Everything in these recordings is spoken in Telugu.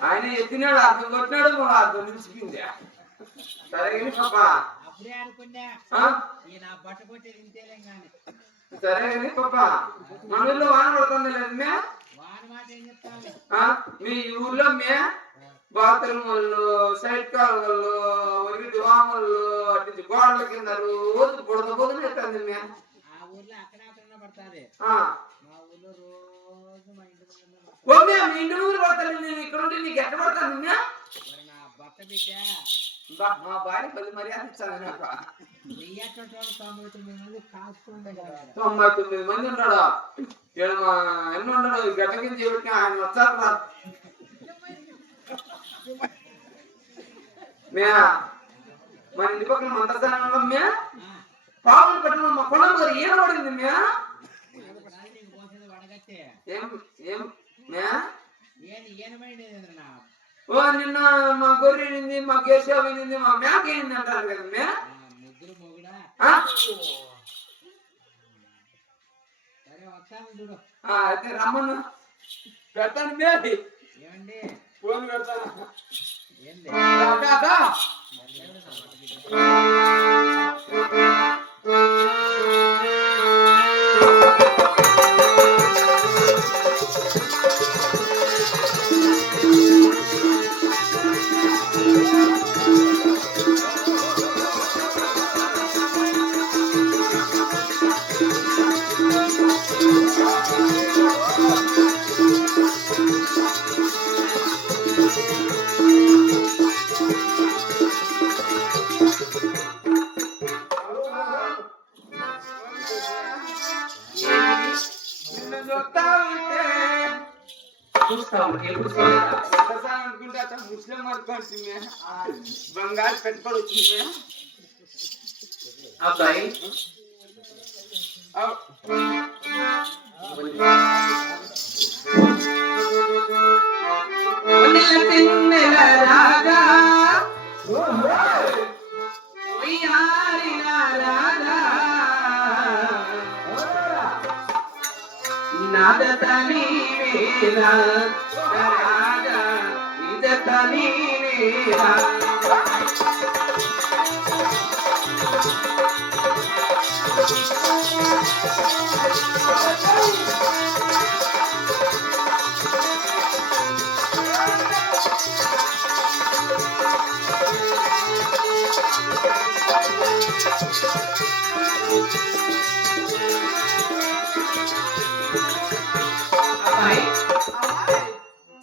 ఆయన ఎత్తినాడు అర్థం కొట్టినాడు అర్థం నిలిచిపోయింది. సరే పాపా సరే కానీ పాపా మన ఊళ్ళో వాన పడుతుంది లేదు మీ ఊర్లో మే బాత్రూమ్ వాళ్ళు సైడ్ కాల్ వాళ్ళు ఒరిగి వామళ్ళు అటు గోడల కింద రోజు బుడద బుడలు ఎత్తుంది మే మీ ఇంటి ముందు పడతాను నేను ఇక్కడ ఉంటే నీకు ఎట్ట పడతాను మా భార్య పది మర్యాద ఇచ్చాను నాకు 99 మంది ఉంటాడు ఎన్ని ఉంటాడు గట్ట కింద చెబుతున్నా ఆయన వచ్చారు మే మన ఇంటి పక్కన మంత్రస్థానం మే పావులు పట్టిన మా పొలం గారు ఏం పడింది మే ఏం మే ఓ నిన్న మా గొర్రె నింది మా కేశవ నింది మా మేక ఏంది అంటారు కదా మే అయితే రమ్మను పెడతాను మే ఫోన్ పెడతాను అనుకుంటే ముస్లిం అనుకోవచ్చు బంగారు పెట్టుబడి వచ్చింది అబ్బాయి రాగా నాదతని వేరా రాగా నిజతని వేరా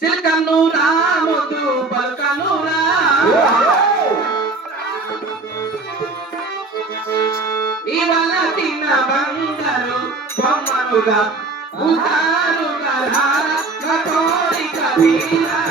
చిలకనురా ముద్దు పలకనురా ఇవాళ తిన్న బంగారు బొమ్మనుగా ఉదారుగా కోరిక తీరా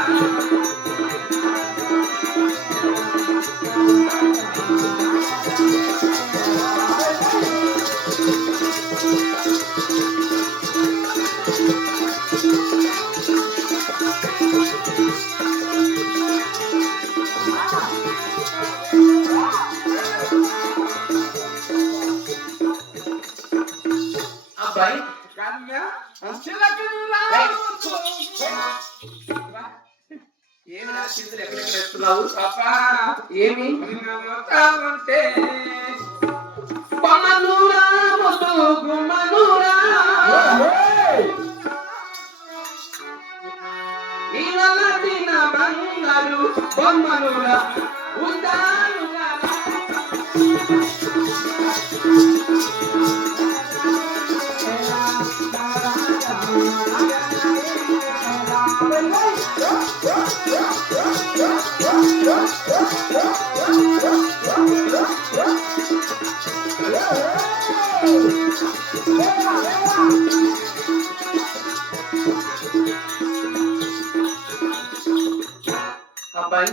అబ్బాయి ఏమి నా చింతలు ఎక్కడెక్కడ వేస్తున్నావు ఏమి ఉంటే పమ్మనూరా ముద్దు గుమ్మనూరా ఇవాళ తిన బంగారు బొమ్మనూరా ఉదారుగా అబ్బాయి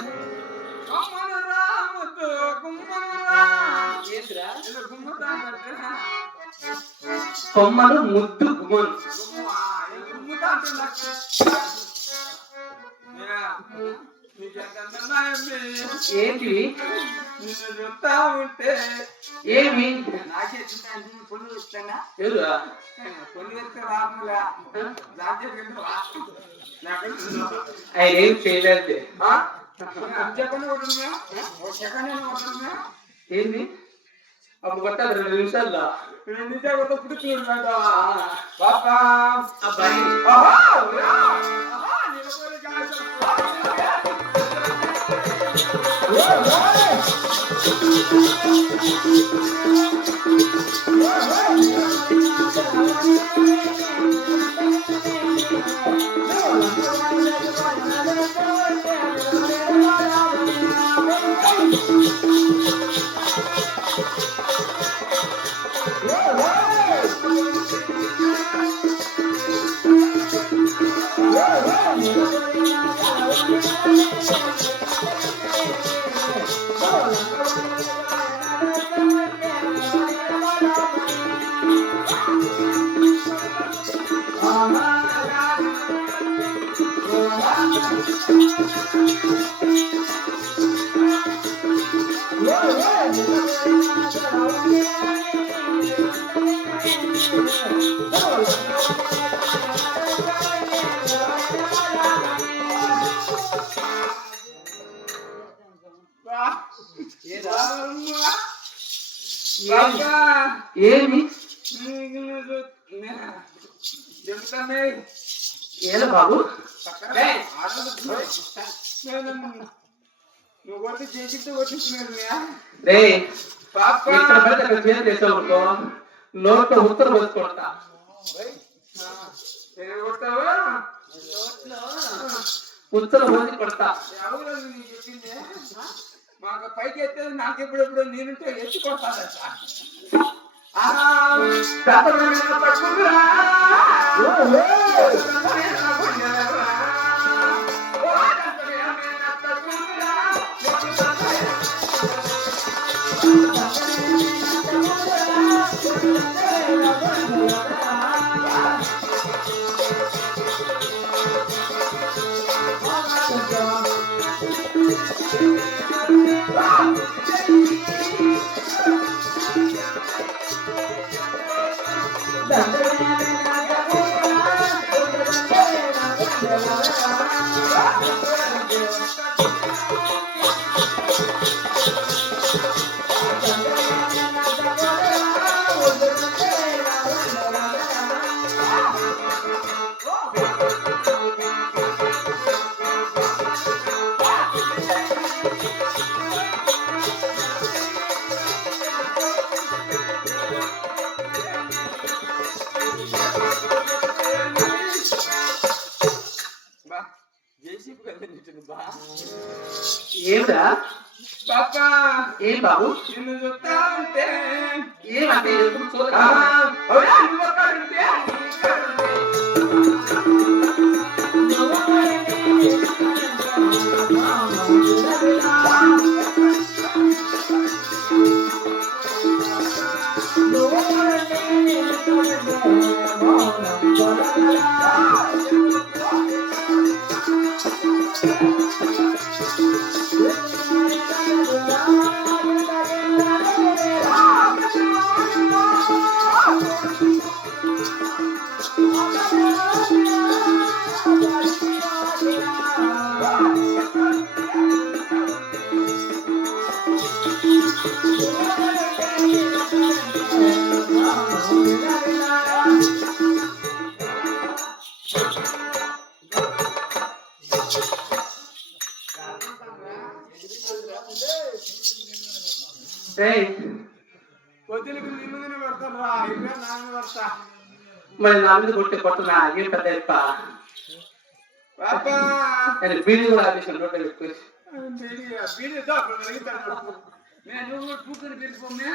కొమ్మలు ముద్దు గుమ్మను ఏంటి నిన్ను చూస్తా ఉంటే ఏమి నాకే పొన్ను వస్తానా ఎవరు పొన్ను వస్తే రాములా ఆయన ఏం చేయలేదు చెప్పండి సెకండ్ ఏంది అప్పుడు కొట్టాలి 2 నిమిషాల్లో 2 నిమిషాలు పుడుతున్నాడు పాపా అబ్బాయి ఏమి ఏల బాబు నువ్వు కొట్టి చేసిట్టు కొట్టిస్తున్నాడు రే చేసావు నోట్లో ఉత్తర పోసుకుంటా ఉత్తర పోసి కొడతా ఎవరు నీకు చెప్పింది మాకు పైకి ఎత్తే నాకు ఎప్పుడెప్పుడు నేనుంటే ఎత్తి కొడతానంట ఏమిరా పాపా ఏం బాబు నిన్ను చూస్తా ఉంటే ఏమంటే పొద్దునకి నిన్ను పడతాను రా ఇంకా నాన్న పడతా మరి నా మీద కొట్టి కొట్టున్నా ఏం పెద్ద పాపా బీడీ కూడా ఆపేసాను రోడ్డు పెట్టుకోసి బీడీతో అప్పుడు వెలుగుతాను నేను పూకుని పెరిగిపోమే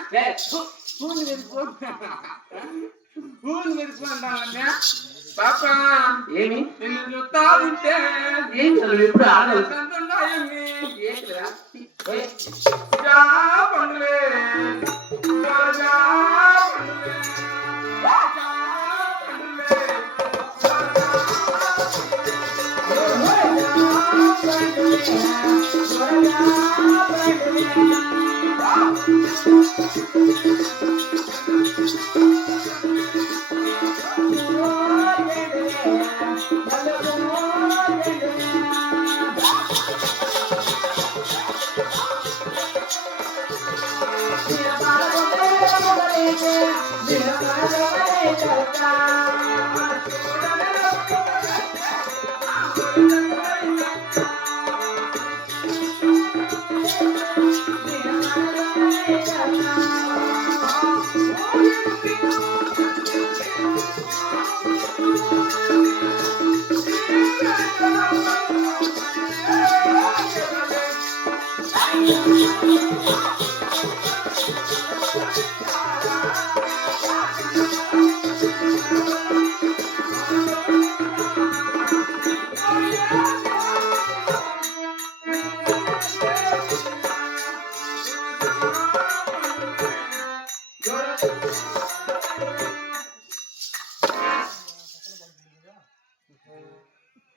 పూని పెరిగిపో పూని పెరిగిపోంటానన్నా పాపా ఏమి నిన్ను చూస్తా ఉంటే ఏం చదువు ఎప్పుడు ఆడదు పండులే పండులే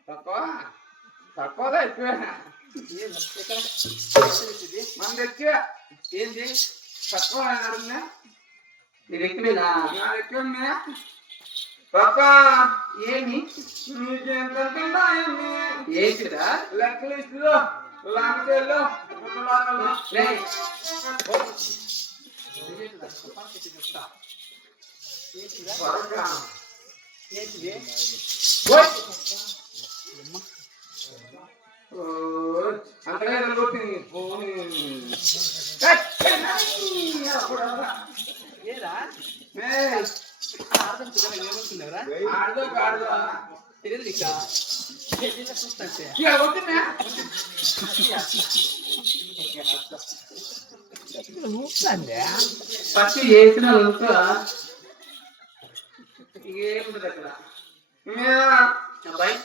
తక్కువ తక్కువదా ఎక్కువ మన ఎక్కువ ఏంటి తక్కువ అడుగున్నా నేను ఎక్కువేనా ఎక్కువ పాపా ఏమి నీకెంత ఏంటిరా లెక్కలు ఇస్తులో లాంకేళ్ళు ఏంటిది అంతగా లోపి ఏరా అర్థం ఏమవుతుందిరా ఆడదో కాడదో తెలియదు ఇక చూస్తాంటే ఫస్ట్ వేసిన ఏముంటది అక్కడ అబ్బాయి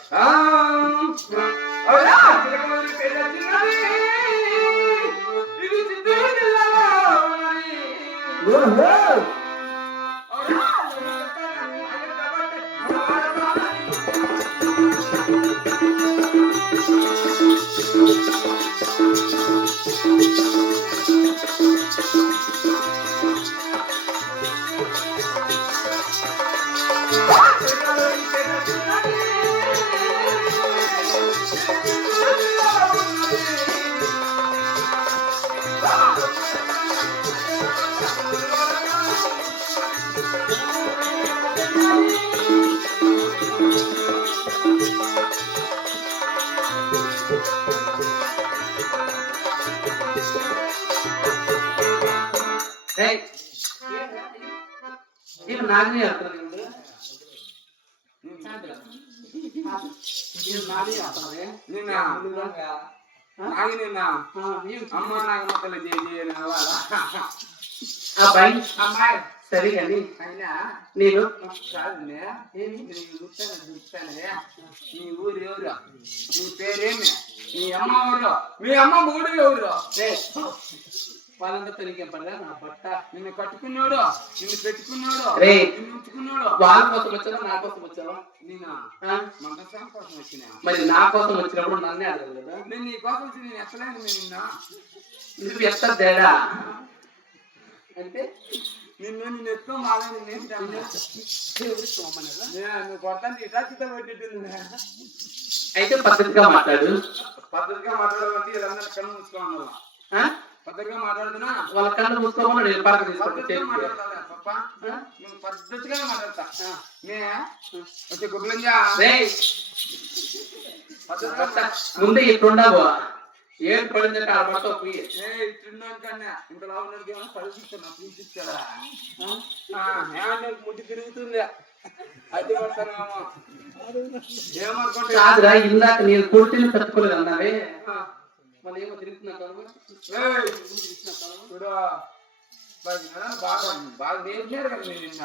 నాగనే అమ్మాయి సరే కానీ అయినా నేను నీ ఊరు ఎవరు నీ పేరేమి నీ అమ్మ ఊరు మీ అమ్మ మూడు ఎవరు వాళ్ళంతా నీకేం పడదా నా బట్ట నిన్ను కట్టుకున్నాడు నిన్ను పెట్టుకున్నాడు రే నిన్ను ఉంచుకున్నాడు వాళ్ళ కోసం వచ్చావా నా కోసం వచ్చావా నేను మందసాం కోసం వచ్చినా మరి నా కోసం వచ్చినప్పుడు నన్నే అడగదు కదా నేను నీ కోసం వచ్చి నేను ఎక్కలేదు నిన్న నువ్వు ఎంత తేడా అంటే నిన్ను ఎత్తుకో మాలా నువ్వు కొడతాను ఇటాచితో పెట్టిట్టుంది అయితే పద్ధతిగా మాట్లాడు పద్ధతిగా మాట్లాడాలంటే ఇదంతా కళ్ళు మూసుకోవాలి పద్ధతిగా మాట్లాడుతున్నా వాళ్ళ కళ్ళు మూసుకోమని నేను పక్కన తీసుకుంటే నువ్వు పద్ధతిగా మాట్లాడతా వచ్చే గుడ్లంజా ముందే ఇట్లుండవు ఏడు పడిందంటే ఆ మొత్తం పోయి ఇట్లున్నాను కన్నా ఇంతలా ఉన్నది ఏమో పరిస్థితున్నా తీసిచ్చారా ముట్టి తిరుగుతుంది అది పడతానేమో ఏమనుకుంటే కాదురా ఇందాక నేను కుర్తీని కట్టుకోలేదు అన్నావే మళ్ళీ ఏమో తిరుగుతున్నా చూడు బాగా బాగా నేర్పినారు కదా మీరు నిన్న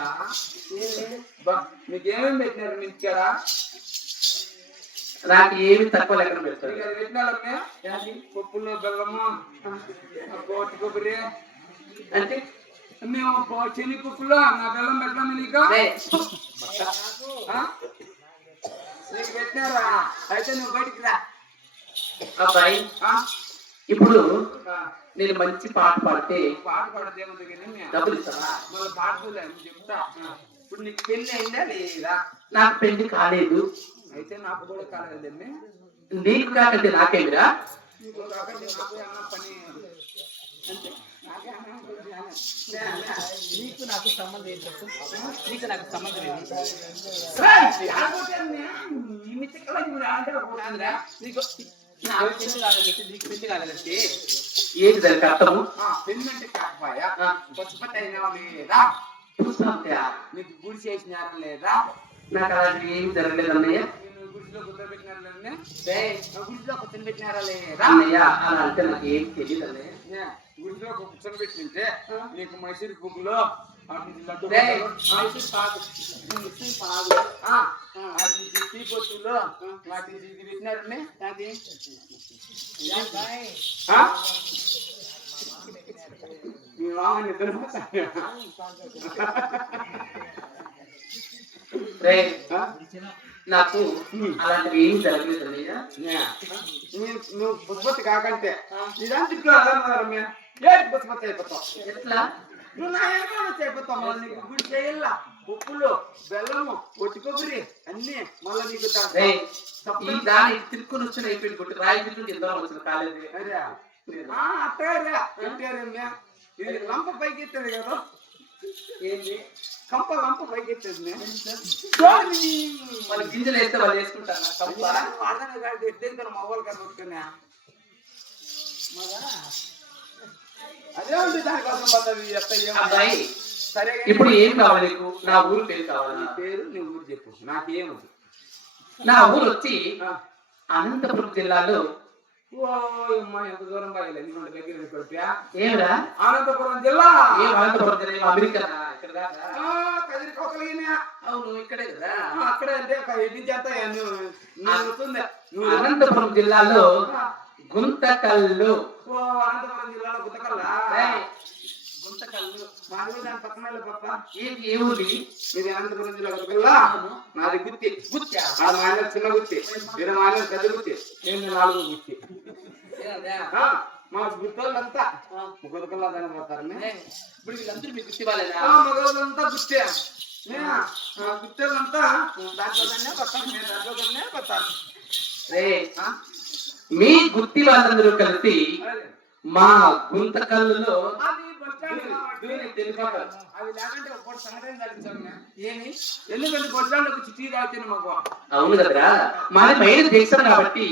మీకేమేమి పెట్టినారు మీ ఇక్కడ నాకు ఏమి తక్కువ లెక్కన పెడతారు అది పెట్టినారమ్మే పప్పులో బెల్లము కోటి కొబ్బరి అంటే మేము శనిపప్పులో నా బెల్లం పెట్టాము నీకు నీకు పెట్టినారా అయితే నువ్వు బయటికి రా అబ్బాయి ఇప్పుడు ఆ, నేను మంచి పాట పాడితే పాట పాడితే ఏముంది కానీ డబ్బులు ఇస్తావా? మళ్ళీ పాడుతులే చెప్తా. ఇప్పుడు నీకు పెళ్ళి అయిందా లేదా? నాకు పెళ్లి కాలేదు. అయితే నాకు కూడా కాలేదండి. నీకు కాకంటే నాకేమిరా? నీకు కాకంటే నాకు ఏమన్నా పని అంటే నాకే అన్నా కొద్దిగా అన్నా. లే, లే, నీకు నాకు సంబంధం ఏం చెప్పు? నీకు నాకు సంబంధం ఏంటి? ఈ మిచ్చకల్లా ఇప్పుడు ఆంధ్ర పోతుందిరా. నీకు నాకు పెళ్లి కాలేదంటే నీకు పెళ్లి కాలేదంటే ఏంటి దానికి అర్థము? పెళ్లి అంటే కాకపోయా పసుపతి అయినా లేదా? చూస్తాంతయా? నీకు గుడి చేసినారా లేదా? నాకు అలాంటి ఏమి జరగలేదు అన్నయ్య. నేను గుడిలో కూర్చోబెట్టినారా లేదా? గుడిలో కూర్చోబెట్టినారా లేదా? అన్నయ్య అలా అంటే నాకు ఏం తెలియదు అన్నయ్య. గుడిలో కూర్చోబెట్టింటే నీకు మైసూర్ బుగ్గులో లడ్డు తీపొత్తులో వాటి ఇది పెట్టినారని అది మీ మామ నిద్ర రేయ్, నాకు అలాంటివి ఏమి జరగలేదు అన్నయ్య. నువ్వు పుష్పతి కాకంటే ఇదంతా ఇంట్లో రమ్య ఏంటి పుష్పతి అయిపోతావు? ఎట్లా? నువ్వు నా ఏమైనా అయిపోతావు. మళ్ళీ నీకు గుడి చేయాల ఉప్పులు బెల్లము ఒట్టి కొబ్బరి అన్ని మళ్ళీ నీకు రేయ్, ఈ దాని తిరుక్కుని వచ్చిన అయిపోయింది కొట్టి రాయి తిట్టు ఎంత వచ్చిన కాలేదు. అట్టారమ్య ఇది లంప పైకి ఎత్తది కదా. ఏంటి కంప లంప పైకి ఎత్తది. వాళ్ళ గింజలు వేస్తే వాళ్ళు వేసుకుంటారు. మొబైల్ కదా వస్తున్నా అదే ఉంది దానికోసం పద్ధతి అబ్బాయి, సరే ఇప్పుడు ఏం కావాలి నీకు? నా ఊరు పేరు కావాలి. నీ పేరు నీ ఊరు చెప్పు. నాకేముంది? నా ఊరు వచ్చి అనంతపురం జిల్లాలో. ఓ అమ్మా ఎంత దూరం బాగలేదు ఎందుకంటే దగ్గర కొడుతా. ఏమిరా? అనంతపురం జిల్లా. ఏం అనంతపురం జిల్లా? అమెరికా ఇక్కడ దాకా? కదిరికోకలిగినా. అవును, ఇక్కడే కదా. అక్కడే అంటే ఎన్ని చేస్తా వస్తుంది. అనంతపురం జిల్లాలో గుంతకల్లు. ఓ అనంతపురం జిల్లాలో గుంతకల్లా. రేయ్, గుంతకల్లు మాది దాని పక్కన పక్క. ఏ ఊరి? ఇది అనంతపురం జిల్లా గుంతకల్లా. నాది గుత్తి. గుత్తి. ఆ మా ఆయన చిన్న గుత్తి, వీరు మా ఆయన పెద్ద గుత్తి, నేను 4వ గుత్తి. మా గుత్తోళ్ళంతా గుంతకల్లా దాని పోతారు. ఇప్పుడు వీళ్ళందరూ మీ గుత్తి వాళ్ళేనా? మగవాళ్ళంతా గుత్తే. గుత్తోళ్ళంతా దాంట్లోనే పడతారు. నేను దాంట్లోనే పడతాను. రేయ్, మీ గుత్తి వాళ్ళందరూ కలిసి మా గుంతకల్లులో అవి లేకంటే ఒక సంఘటన జరిగించాను. ఏమి ఎందుకంటే బొడ్డాళ్ళకు వచ్చి టీ తాగుతాను మాకు. అవును కదరా, మాది మెయిన్ జంక్షన్ కాబట్టి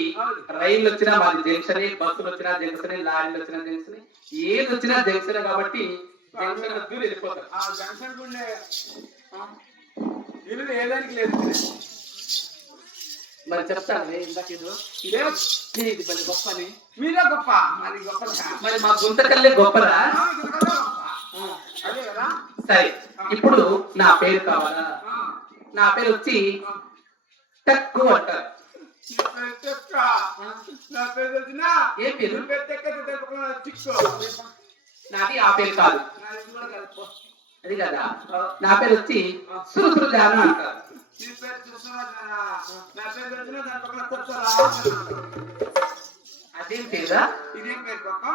రైలు వచ్చినా మాది జంక్షన్, బస్సులు వచ్చినా జంక్షన్, లారీలు వచ్చినా జంక్షన్, ఏది వచ్చినా జంక్షన్ కాబట్టి జంక్షన్ దూరం వెళ్ళిపోతారు. ఆ జంక్షన్ ఉండే ఇల్లు ఏదానికి లేదు. మరి చెప్తాను ఇందాక ఇదే ఇది పని గొప్పని. మీరే గొప్ప, మరి గొప్ప. మరి మా గుంతకల్లే గొప్పరా? అదే కదా. సరే, ఇప్పుడు నా పేరు కావాలా? నా పేరు వచ్చి తక్కువ అంటారు. నా పేరు వచ్చినా ఏ పేరు? చిక్కు నాది ఆ పేరు కాదు. కూడా కలుపు. అది కదా, నా పేరు వచ్చి సురుసురు జాను అంటారు. నీ పేరు చూస్తున్నా నా పేరు వచ్చినా దాని పక్కన అదేం పేరురా? ఇదేం పేరు పక్క?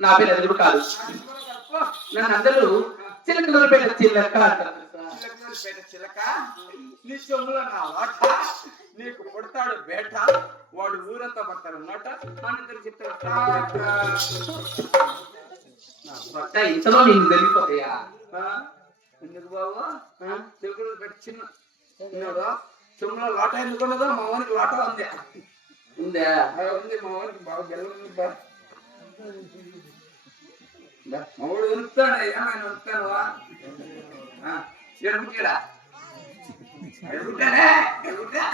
నా పేరు అది కూడా కాదు. నన్ను అందరూ చిలకలూరుపేట చిలక అంటారు. చిలకలూరుపేట చిలక. నీ చెమ్ములో నా వాట, నీకు పుడతాడు బేట, వాడు ఊరంతా పడతాడు నోట. మన ఇద్దరు చెప్తాడు ఇంతలో నీకు తెలిసిపోతాయా? ఎందుకు బాబు? చిలకలూరుపేట చిన్న చెమ్ములో లోట ఎందుకు ఉన్నదో మా వానికి లోట ఉంది. ఉందా? ఉంది మా వానికి బాగా గెలవని బా. మౌడు ఉనుకుతాడు. ఏమైనా ఉనుకుతానువా? ఎడుపుతాడా? ఎడుపుతాడే? ఎడుపుతా?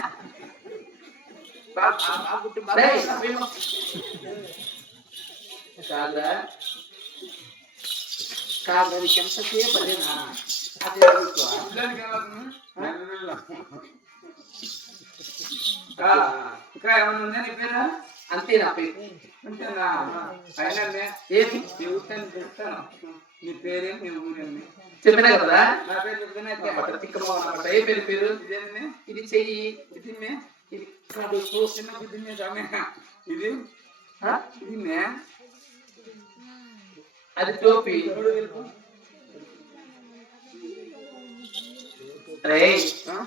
కాదా ఎంతసేపు అదేనా? అదే ఇంకా ఏమన్నా ఉందా నీ పేరు? అంతే నా పేరు. అంతేనా? అయినా ఏమి చెబుతాను చెప్తాను. నీ పేరేం నీ ఊరేమి? చెప్పినా కదా. నా పేరు చెప్తానే. ఏ పేరు? పేరు ఇదేంటి? ఇది చెయ్యి, ఇది మే, ఇది కడుపు, చిన్న బుద్ధి మే సమయ. ఇది ఇది మే అది టోపీ. మూడు గెలుపు. రేయ్, ఆ?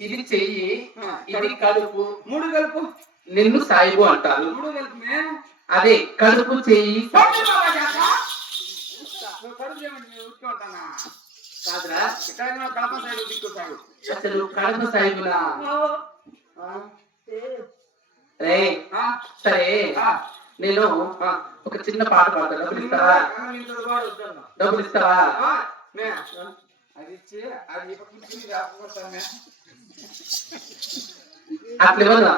ఇది చెయ్యి, ఆ, ఇది కడుపు. మూడు గెలుపు. నిన్ను సాయిబు అంటారు. మూడు గెలుపు మే. అదే కడుపు చెయ్యి. నువ్వు కడుపు చేయమంటే నేను ఉట్టుకుంటానా? కాదురా, ఇక్కడ కడప సైడ్ దిక్కుతాడు. అసలు కడుపు సాయిబులా? రే ఆ? సరే, ఆ? నేను ఒక చిన్న పాట పాడతా. డబ్బులు ఇస్తావా? డబ్బులు ఇస్తావా? మే, అది ఇచ్చి అది ఇప్పటికి రాకపోతాను మే. అట్లా ఇవ్వను.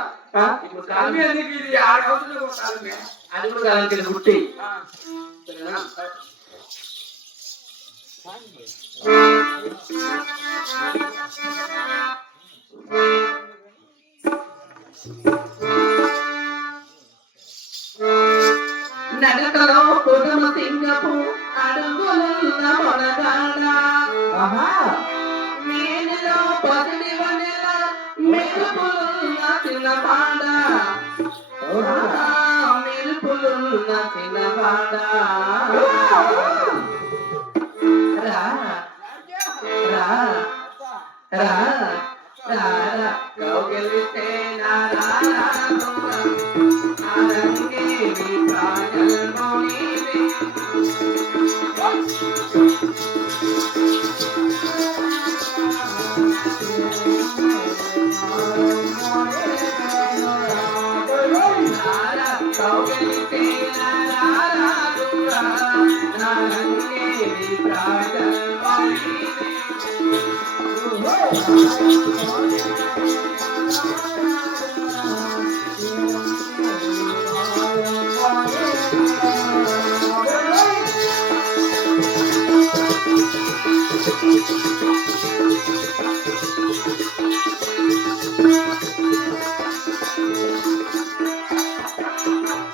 ఇప్పుడు కాదు, కాదు ఎందుకు ఇది ఆరు రోజులు కొట్టాలి మే. అది కూడా కాదంటే గుట్టి. ఆ. సరేనా? నడకలో పొగము సింగపు అడుగులున్న మొనగాడ, మేనిలో పసిడి వనెల మెరుపులున్న చిన్నపాడ, మెరుపులున్న చిన్నపాడ. రా రా రా రా రా కౌగిలితే నా రా రా రా. ఆనంగే నీ ప్రాణము నీవే. రారా కౌగిలితే నా రా రా రా. ఆనంగే నీ ప్రాణము నీవే.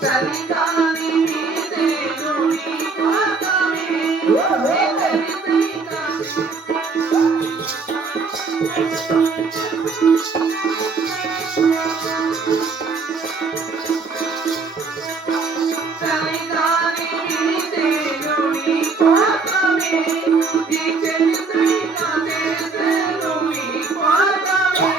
చలిగాలి వీసేను నీ కోసమే, చలిగాలి వీసేను నీ కోసమే, ఈ చరిత్రిక చేసేను నీ కోసమే.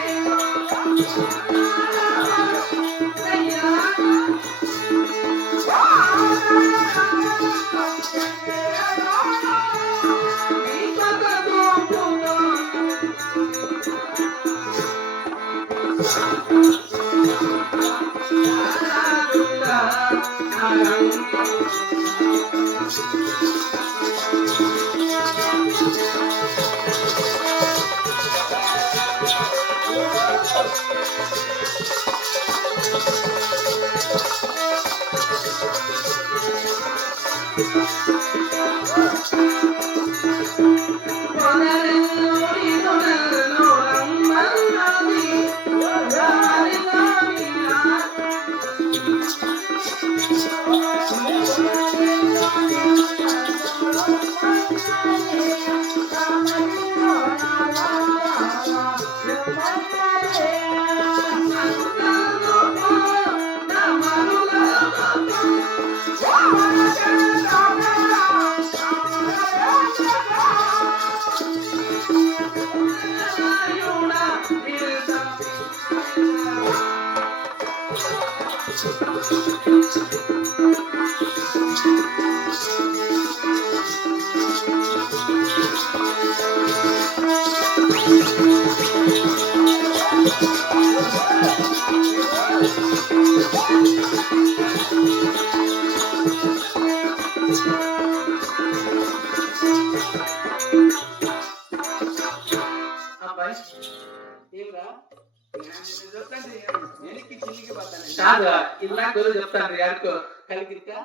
కాదు ఇందాక చెప్తాను యాడికో కలిగిరికా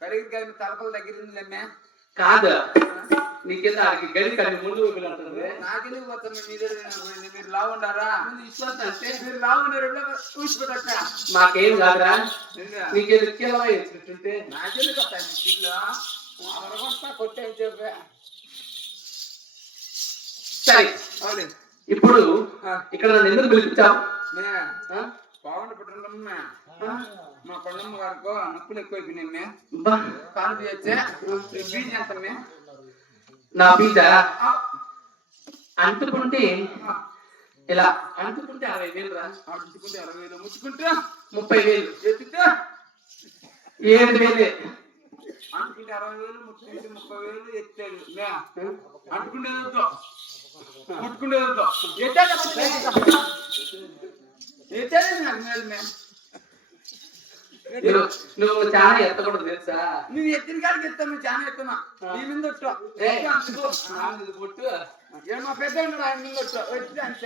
కలిగి తలపల దగ్గర కాదు నీకేదా గడి కానీ ముందు అంటుంది. నాకెందుకు పోతాను మీరు లావుండారా అంటే మీరు లావుండారు చూసిపెట్టక్క మాకేం కాదురా, నీకేదో కీలవా వేసినట్టుంటే నాకెందుకు వస్తాను కొట్టే చెప్పా. సరే అవును ఇప్పుడు ఇక్కడ నన్ను ఎందుకు పిలిపించావు? పవన్ పుట్టినమ్మా మా కొండమ్మ గారికో నొప్పులు ఎక్కువైపోయినాయి బా, కాలు తీయచ్చే బీజీ ఎంతమ్మే నా బీజ అంటుకుంటే ఇలా అంటుకుంటే 60,000 రా. అడుచుకుంటే 60,000 ముచ్చుకుంటే 30,000 ఎత్తితే 7,000 అంటుకుంటే 60,000 ముచ్చుకుంటే 30,000 ఎత్తేది మే అంటుకుంటేది వద్దు ముట్టుకుంటేది వద్దు ఎత్తేది నాకు మేలు మే నువ్వు చాలా ఎత్తకూడదు తెలుసా? నువ్వు ఎత్తిన కాడికి ఎత్తాను చాలా ఎత్తున్నా నీ మీద ఏ, కొట్టు నా మీద కొట్టు. ఏమో పెద్ద ఆయన మీద కొట్టు వచ్చి అంతే